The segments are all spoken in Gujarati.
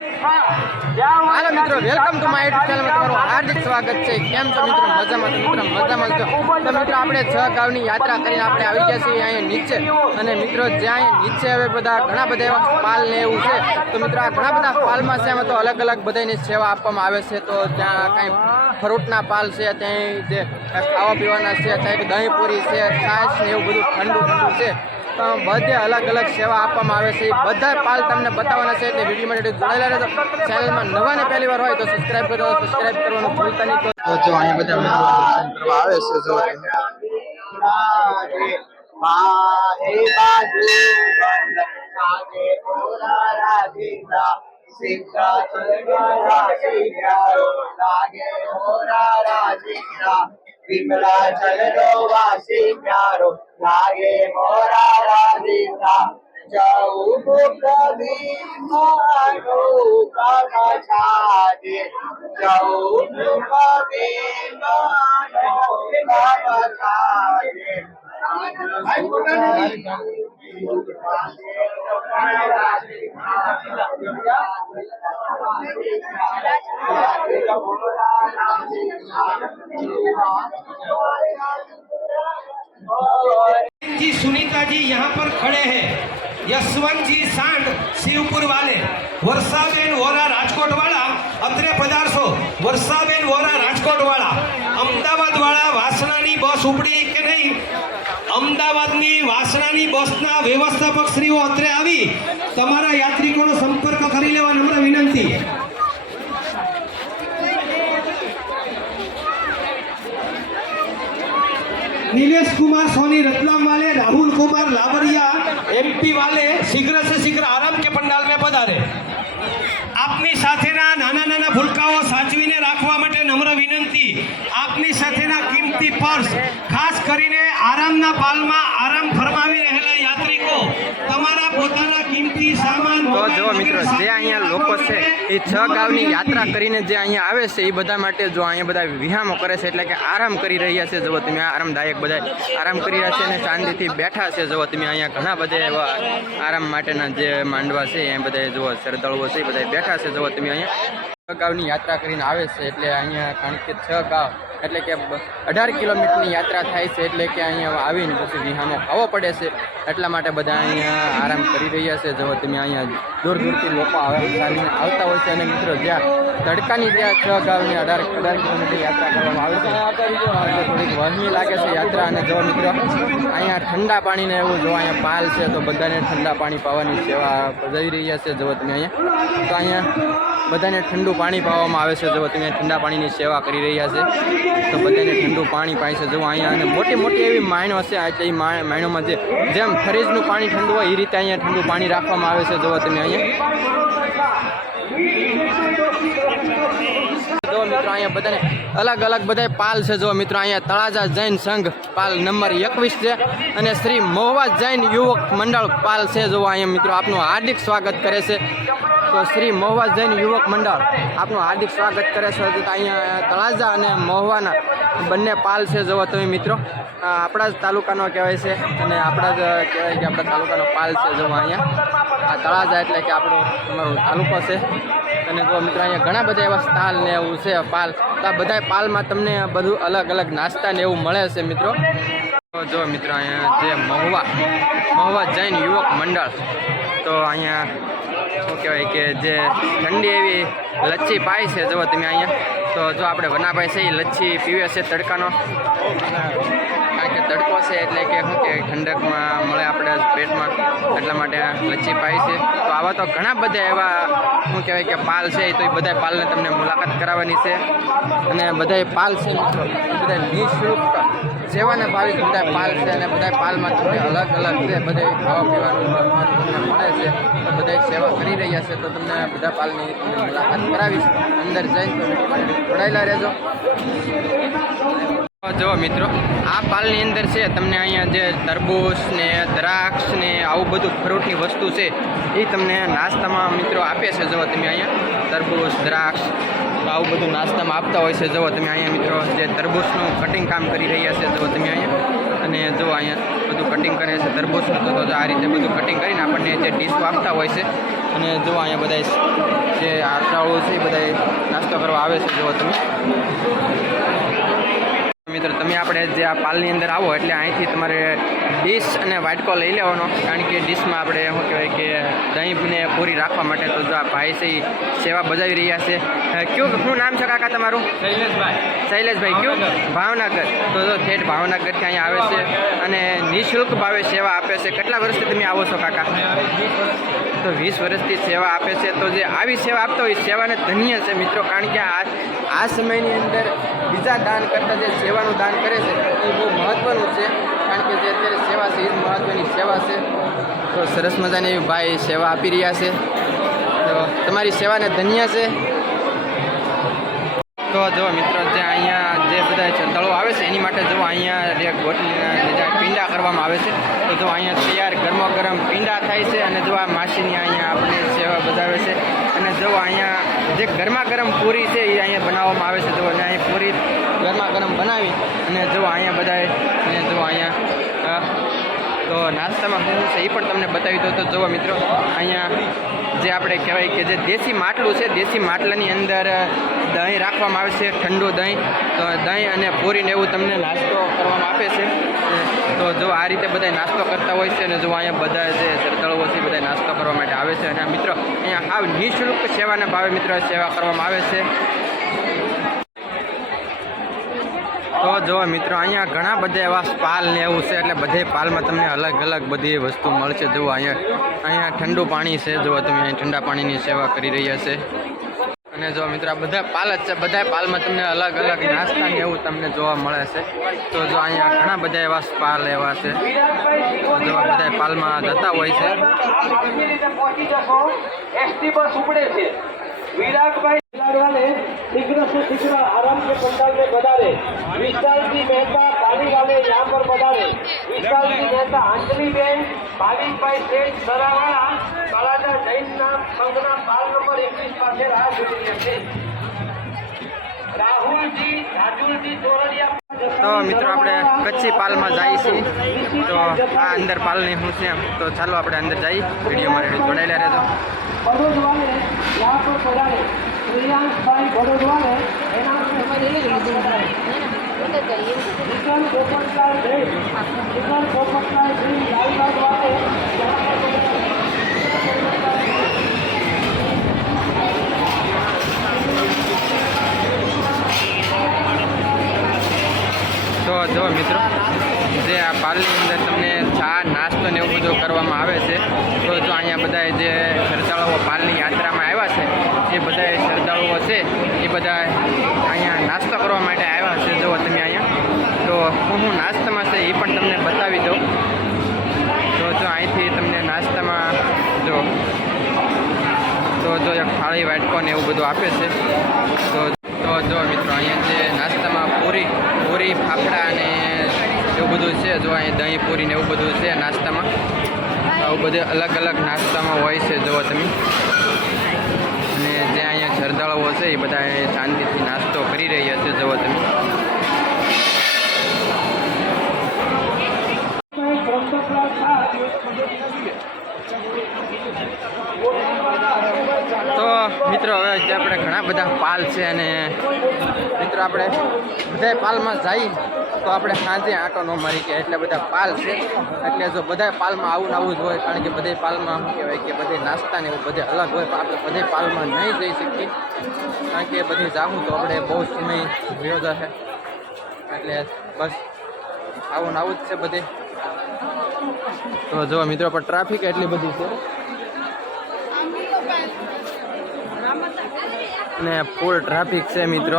હાલો મિત્રો, વેલકમ ટુ માય યુટ્યુબ ચેનલમાં તમારું હાર્દિક સ્વાગત છે। કેમ છો મિત્રો? મજામાં? મજામાં છો તો મિત્રો આપણે 6 ગામની યાત્રા કરીને આપણે આવી ગયા છીએ અહીંયા નીચે। અને મિત્રો જ્યાં અહીંયા નીચે હવે ઘણા બધા એવા પાલ ને એવું છે, તો મિત્રો આ ઘણા બધા પાલમાં છે, એમાં તો અલગ અલગ બધાની સેવા આપવામાં આવે છે। તો ત્યાં કાંઈ ફ્રૂટના પાલ છે, ત્યાં જે ખાવા પીવાના છે, ત્યાં દહીં પૂરી છે, છાશ ને એવું બધું ઠંડુ છે। બધે અલગ અલગ સેવા આપવામાં આવે છે। બધા પાલ તમને બતાવવાના છે, એટલે વિડીયો માટે જોડાયેલા રહેજો। ચેનલમાં નવા ને પહેલી વાર હોય તો સબસ્ક્રાઇબ કરો, સબસ્ક્રાઇબ કરવાનું ભૂલતા નહીં। તો જો અહીંયા બધા દર્શન કરવા આવે છે। જો વિમલા ચલનો વાસી પ્યારો લાગે મોરા રાધીના જવું કદી મારો કમ છાજે જવું કદી મારો કમ છાજે जी सुनीता जी यहाँ पर खड़े हैं। यशवंत जी सांड शिवपुर वाले, वर्षाबेन वोरा राजकोट वाला अत्रे 1500, वर्षाबेन वोरा राजकोट वाला, अमदावाद वाला वासणानी बस उपड़ी के नहीं, अमदावादनी वासणानी बसना व्यवस्थापक श्रीओ अत्रे आवी तमारा यात्रिकोનો संपर्क કરી લેવા નમ્ર વિનંતી। नीलेश कुमार सोनी रतलाम वाले, राहुल कुमार लावरिया एमपी वाले शीघ्र से शीघ्र आराम के पंडाल में पधारे। आपनी સાથેના નાના નાના ભૂલકાઓ સાચવીને રાખવા માટે નમ્ર વિનંતી। આપની સાથેના કિંમતી પર્સ, ખાસ કરીને આરામના પાલમાં આરામ ફરમાવી રહેલા યાત્રિકો તમારા પોતાના કિંમતી સામાન। તો જો મિત્રો, જે અહીંયા લોકો છે એ 6 ગામની યાત્રા કરીને જે અહીંયા આવે છે, એ બધા માટે જો અહીંયા બધા વિહામો કરે છે, એટલે કે આરામ કરી રહ્યા છે। જો તમે આરામદાયક બધા આરામ કરી રહ્યા છે અને શાંતિથી બેઠા છે। જો તમે અહીંયા ઘણા બધા એવા આરામ માટેના જે માંડવા છે, એ બધા જો શ્રદ્ધાળુઓ છે, એ બધા બેઠા છે। જો તમે અહીંયા 6 ગામની યાત્રા કરીને આવે છે, એટલે અહીંયા કારણ કે 6 ગામ એટલે કે 18 કિલોમીટરની યાત્રા થાય છે, એટલે કે અહીંયા આવીને પછી વિહામો ખાવો પડે છે। એટલા માટે બધા અહીંયા આરામ કરી રહ્યા છે। જો તમે અહીંયા દૂર દૂરથી લોકો આવતા હોય છે। અને મિત્રો જ્યાં તડકાની જ્યાં 6 ગામની 18 કિલોમીટર યાત્રા કરવામાં આવે છે, થોડીક વહેમી લાગે છે યાત્રા। અને જો મિત્રો અહીંયા ઠંડા પાણીને એવું જો અહીંયા પાલ છે, તો બધાને ઠંડા પાણી પાવાની સેવા બજાવી રહ્યા છે। જો તમે અહીંયા તો અહીંયા બધાને ઠંડુ પાણી પાવામાં આવે છે। જો તમે ઠંડા પાણીની સેવા કરી રહ્યા છે, તો બધાને ઠંડુ પાણી પાય છે। જો અહીંયા અને મોટી મોટી એવી માણો છે, એ માણોમાં જેમ ફ્રીજનું પાણી ઠંડુ હોય એ રીતે અહીંયા ઠંડુ પાણી રાખવામાં આવે છે। જો તમે અહીંયા જો મિત્રો અહીંયા બધાને અલગ અલગ બધા પાલ છે। જો મિત્રો અહીંયા તળાજા જૈન સંઘ પાલ નંબર 21 છે, અને શ્રી મહુવા જૈન યુવક મંડળ પાલ છે। જો અહીંયા મિત્રો આપનું હાર્દિક સ્વાગત કરે છે। તો શ્રી મહુવા જૈન યુવક મંડળ આપનું હાર્દિક સ્વાગત કરે છે। તો અહીંયા તળાજા અને મહુવાના બંને પાલ છે। જો તમે મિત્રો આપણા જ તાલુકાનો કહેવાય છે, અને આપણા જ કહેવાય કે આપણા તાલુકાનો પાલ છે। જો અહીંયા આ તળાજા એટલે કે તમારો તાલુકો છે। અને જો મિત્રો અહીંયા ઘણા બધા એવા સ્ટાલ ને એવું છે પાલ, તો આ બધા પાલમાં તમને બધું અલગ અલગ નાસ્તા ને એવું મળે છે મિત્રો। તો જો મિત્રો અહીંયા જે મહુવા જૈન યુવક મંડળ, તો અહીંયા શું કહેવાય કે જે ઠંડી એવી લચ્છી પાય છે। જો તમે અહીંયા તો જો આપણે વનાભાઈ છે, એ લચ્છી પીવે છે તડકાનો, કારણ કે તડકો છે એટલે કે શું કે ઠંડકમાં મળે આપણે પેટમાં, એટલા માટે લચ્છી પાય છે। તો આવા તો ઘણા બધા એવા શું કહેવાય કે પાલ છે, તો એ બધા પાલને તમને મુલાકાત કરાવવાની છે। અને બધા પાલ છે મિત્રો, બધા નિઃશુલ્ક સેવાના ભાવિક બધા પાલ છે, અને બધા પાલમાં તમને અલગ અલગ છે, બધા ખાવા પીવાનું તમને મળે છે, તો બધા સેવા કરી રહ્યા છે। તો તમને બધા પાલની મુલાકાત કરાવીશ અંદર જઈને, તો જોડાયેલા રહેજો। જો મિત્રો આ પાલની અંદર છે, તમને અહીંયા જે તરબૂચ ને દ્રાક્ષ ને આવું બધું ફ્રૂટની વસ્તુ છે, એ તમને નાસ્તામાં મિત્રો આપે છે। જો તમે અહીંયા તરબૂચ દ્રાક્ષ આવું બધું નાસ્તામાં આપતા હોય છે। જો તમે અહીંયા મિત્રો જે તરબૂચનું કટિંગ કામ કરી રહ્યા છે, જો તમે અહીંયા અને જો અહીંયા બધું કટિંગ કરે છે તરબૂચનું, તો આ રીતે બધું કટિંગ કરીને આપણને જે ડીશો આપતા હોય છે। અને જો અહીંયા બધા જે શ્રદ્ધાળુઓ છે એ બધા નાસ્તો કરવા આવે છે જુઓ તમે મિત્રો. તમે આપણે જે આ પાલની અંદર આવો એટલે અહીંથી તમારે ડીશ અને વાટકો લઈ લેવાનો, કારણ કે ડીશમાં આપણે શું કહેવાય કે દહીંને પૂરી રાખવા માટે તો જો આ ભાઈ છે એ સેવા બજાવી રહ્યા છે. કયું શું નામ છે કાકા તમારું? શૈલેષભાઈ. કયું? ભાવનગર. તો જો ઠેઠ ભાવનગરથી અહીંયા આવે છે અને નિઃશુલ્ક ભાવે સેવા આપે છે. કેટલા વર્ષથી તમે આવો છો કાકા? તો 20 વર્ષથી સેવા આપે છે. તો જે આવી સેવા આપતો હોય સેવાને ધન્ય છે મિત્રો, કારણ કે આ સમયની અંદર બીજા દાન કરતાં જે સેવાનું દાન કરે છે એ બહુ મહત્ત્વનું છે, કારણ કે જે અત્યારે સેવા છે એ જ મહત્ત્વની સેવા છે. તો સરસ મજાની ભાઈ સેવા આપી રહ્યા છે, તો તમારી સેવાને ધન્ય છે. તો જો મિત્રો જે અહીંયા જે બધા શ્રદ્ધાળુઓ આવે છે એની માટે જો અહીંયા ગોટલીના પીંડા કરવામાં આવે છે. તો જો અહીંયા તૈયાર ગરમા ગરમ પીંડા થાય છે અને જો આ માસીની અહીંયા આપણે સેવા બજાવે છે. અને જો અહીંયા જે ગરમા ગરમ પૂરી છે એ અહીંયા બનાવવામાં આવે છે. જો અને અહીં પૂરી ગરમા ગરમ બનાવી અને જો અહીંયા બધાએ અને જો અહીંયા તો નાસ્તામાં શું છે એ પણ તમને બતાવી દો. તો જુઓ મિત્રો અહીંયા જે આપણે કહેવાય કે જે દેશી માટલું છે, દેશી માટલાની અંદર દહીં રાખવામાં આવે છે, ઠંડુ દહીં. તો દહીં અને પૂરીને એવું તમને નાસ્તો કરવામાં આપે છે. તો જો આ રીતે બધા નાસ્તો કરતા હોય છે અને જો અહીંયા બધા જે શ્રદ્ધાળુઓ છે બધા નાસ્તો કરવા માટે આવે છે. અને મિત્રો અહીંયા હાવ નિઃશુલ્ક સેવાના ભાવે મિત્રો સેવા કરવામાં આવે છે. તો જો મિત્રો અહીંયા ઘણા બધા એવા પાલ ને એવું છે, એટલે બધે પાલમાં તમને અલગ અલગ બધી વસ્તુ મળશે. જુઓ અહીંયા ઠંડુ પાણી છે, જુઓ તમે અહીં ઠંડા પાણીની સેવા કરી રહ્યા છે. અને જો મિત્રો આ બધા પાલ જ છે, બધા પાલમાં તમને અલગ અલગ નાસ્તા ને એવું તમને જોવા મળે છે. તો જો અહીંયા ઘણા બધા એવા પાલ એવા છે, તો જો બધા પાલમાં જતા હોય છે. शीघ्र से शीघ्र आराम के पंडाल में पधारे. विशाल जी मेहता पानी वाले यहाँ पर पधारे. विशाल जी मेहता अंजलि बेन भाविकभाई सेठ सरावाड़ा बालाजा जैनना संघना पाल नंबर 21 પાસે રાહ જોઈ રહ્યા છે. રાહુલજી રાજુલજી ચોરડિયા. તો મિત્રો આપણે કચ્છી પાલમાં જઈએ છીએ. તો આ અંદર પાલની શું છે તો ચાલો આપણે અંદર જઈએ. વિડીયોમાં જોડાયેલા રહેજો. बड़ोद वाले यहाँ पर पधारे. श्रेयांश भाई बड़ोद वाले निकल पोपटलाल जैन, निकल पोपटलाल जैन लालबाग वाले તો જો મિત્રો જે આ પાલની અંદર તમને ચા નાસ્તો ને એવું બધું કરવામાં આવે છે. તો જો અહીંયા બધા જે શ્રદ્ધાળુઓ પાલની યાત્રામાં આવ્યા છે એ બધા શ્રદ્ધાળુઓ છે એ બધા અહીંયા નાસ્તો કરવા માટે આવ્યા છે. જો તમે અહીંયા તો હું નાસ્તામાં છે એ પણ તમને બતાવી દઉં. તો જો અહીંથી તમને નાસ્તામાં જો એક થાળી વાટકો ને એવું બધું આપે છે. તો જો મિત્રો અહીંયા જે નાસ્તામાં પૂરી ફાફડા અને એવું બધું છે. જો અહીં દહીં પૂરી ને એવું બધું છે નાસ્તામાં. આવું બધું અલગ અલગ નાસ્તામાં હોય છે જુઓ તમે. અને જે અહીંયા શ્રદ્ધાળુઓ છે એ બધા શાંતિથી નાસ્તો કરી રહ્યા છે જુઓ તમે. તો મિત્રો હવે જે આપણે ઘણા બધા પાલ છે અને મિત્રો આપણે બધા પાલમાં જઈએ તો આપણે સાંજે આંટો ન મારી કે એટલે બધા પાલ છે. એટલે જો બધા પાલમાં આવું જ હોય, કારણ કે બધા પાલમાં શું કહેવાય કે બધે નાસ્તા ને એવું બધે અલગ હોય, પણ આપણે બધે પાલમાં નહીં જઈ શકીએ, કારણ કે બધે જાવું તો આપણે બહુ સમય વયો જશે. એટલે બસ આવું જ છે બધે. તો જો મિત્રો પણ ટ્રાફિક એટલી બધી છે અને ફૂલ ટ્રાફિક છે મિત્રો.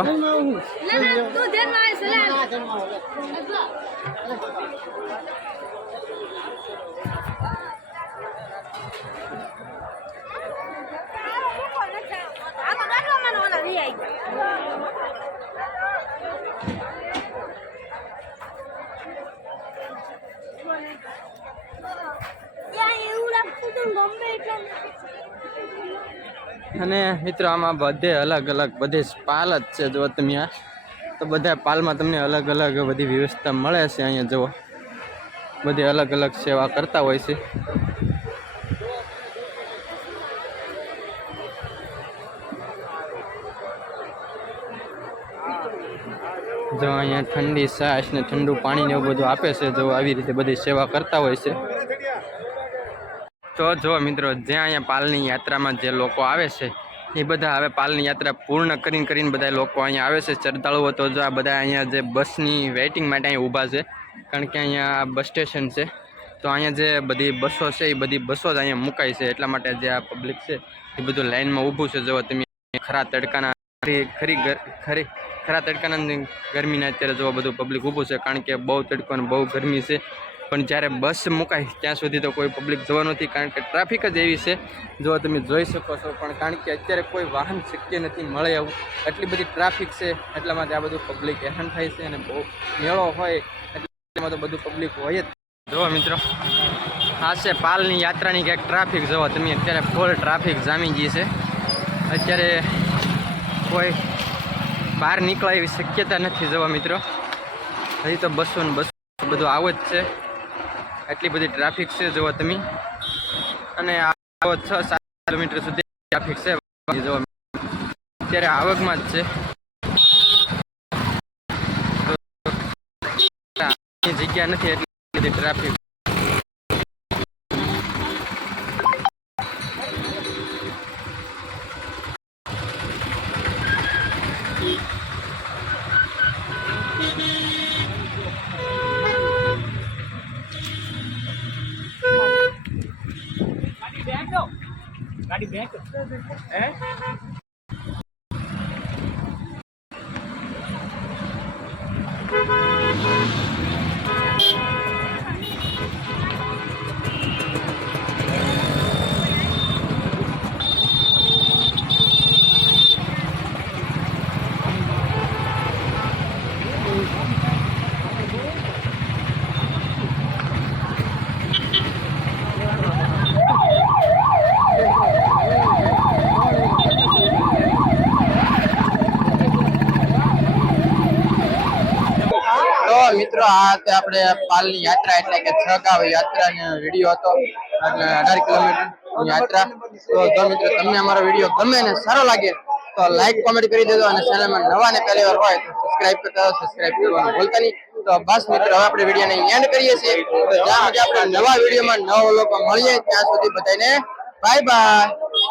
અને મિત્રો આમાં બધે અલગ અલગ બધે પાલ જ છે. જો તમે આ તો બધા પાલમાં તમને અલગ અલગ બધી વ્યવસ્થા મળે છે. અહીંયા જુઓ બધી અલગ અલગ સેવા કરતા હોય છે. જો અહીંયા ઠંડી છાશ ને ઠંડુ પાણી ને એવું બધું આપે છે. જો આવી રીતે બધી સેવા કરતા હોય છે. તો જો મિત્રો, જ્યાં અહીંયા પાલની યાત્રામાં જે લોકો આવે છે એ બધા હવે પાલની યાત્રા પૂર્ણ કરીને બધા લોકો અહીંયા આવે છે શ્રદ્ધાળુઓ. તો જો આ બધા અહીંયા જે બસની વેઇટિંગ માટે અહીંયા ઊભા છે, કારણ કે અહીંયા બસ સ્ટેશન છે. તો અહીંયા જે બધી બસો છે એ બધી બસો જ અહીંયા મુકાય છે, એટલા માટે જે આ પબ્લિક છે એ બધું લાઇનમાં ઊભું છે. જો તમે ખરા તડકાના ખરા તડકાના ગરમીના અત્યારે જો બધું પબ્લિક ઊભું છે, કારણ કે બહુ તડકો અને બહુ ગરમી છે. પણ જ્યારે બસ મુકાય ત્યાં સુધી તો કોઈ પબ્લિક જવા નથી, કારણ કે ટ્રાફિક જ એવી છે. જો તમે જોઈ શકો છો, પણ કારણ કે અત્યારે કોઈ વાહન શક્ય નથી મળે એવું, એટલી બધી ટ્રાફિક છે. એટલા માટે આ બધું પબ્લિક હેરાન થાય છે. અને બહુ મેળો હોય એટલામાં તો બધું પબ્લિક હોય જ. જુઓ મિત્રો, આ છે પાલની યાત્રાની કંઈક ટ્રાફિક. જુઓ તમે, અત્યારે ફૂલ ટ્રાફિક જામી ગઈ છે. અત્યારે કોઈ બહાર નીકળે એવી શક્યતા નથી. જુઓ મિત્રો, હજી તો બસો ને બસો બધું આવું જ છે. એટલી બધી ટ્રાફિક છે જુઓ તમે. અને 6-7 કિલોમીટર સુધી ટ્રાફિક છે. જુઓ અત્યારે આવકમાં જ છે, જગ્યા નથી એટલી બધી ટ્રાફિક. ગાડી બેક હે મિત્રો, આ તે આપણે પાલની યાત્રા એટલે કે 6 ગાવ યાત્રાનો વિડીયો હતો, એટલે 18 કિલોમીટર યાત્રા. તો જો મિત્રો, તમને અમારો વિડીયો ગમે ને સારો લાગે તો લાઈક કોમેન્ટ કરી દેજો, અને ચેનલમાં નવા ને પહેલી વાર હોય તો સબસ્ક્રાઇબ કરવાનું ભૂલતા નહીં. તો બસ મિત્રો, હવે આપણે વિડીયોને એન્ડ કરીએ છીએ. તો જ્યાં સુધી આપણે નવા વિડીયોમાં નવા લોકો મળીએ ત્યાં સુધી બધાને બાય બાય.